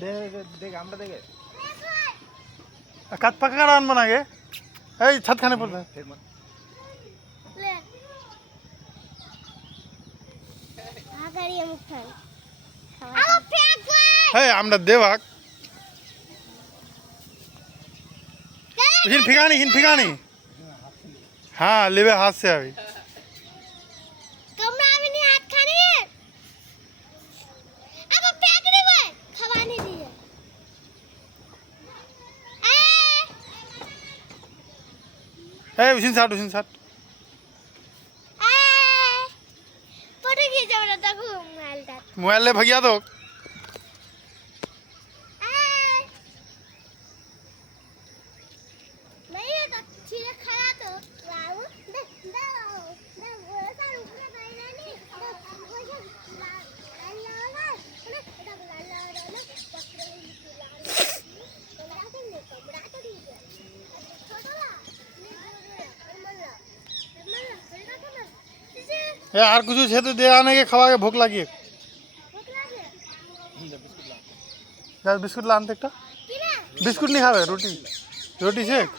देख আমরা দেখে कत पका रान बना के ए छत खाने पड़ता है फिर मत ले आ करिए मुखन अब फेंक गए है আমরা देवाक हिन फिगानी हाँ लेवे हाथ से अभी कमरा में नहीं हाथ खानी है अब फेंक नहीं गए खवा नहीं दिए है उसी साथ फोटो खींचा बड़ा तक मोबाइल दा मोबाइल ले भगिया तो नहीं है तो चीज़ खाया तो वाओ दे वो सारू का नहीं नहीं वो ला कमरा तो दी छोटा ला यार कुछ छे तो दे आने के खवा के भूख लगी है यार बिस्कुट ला आनते एक बिस्कुट नहीं खावे रोटी रोटी शेक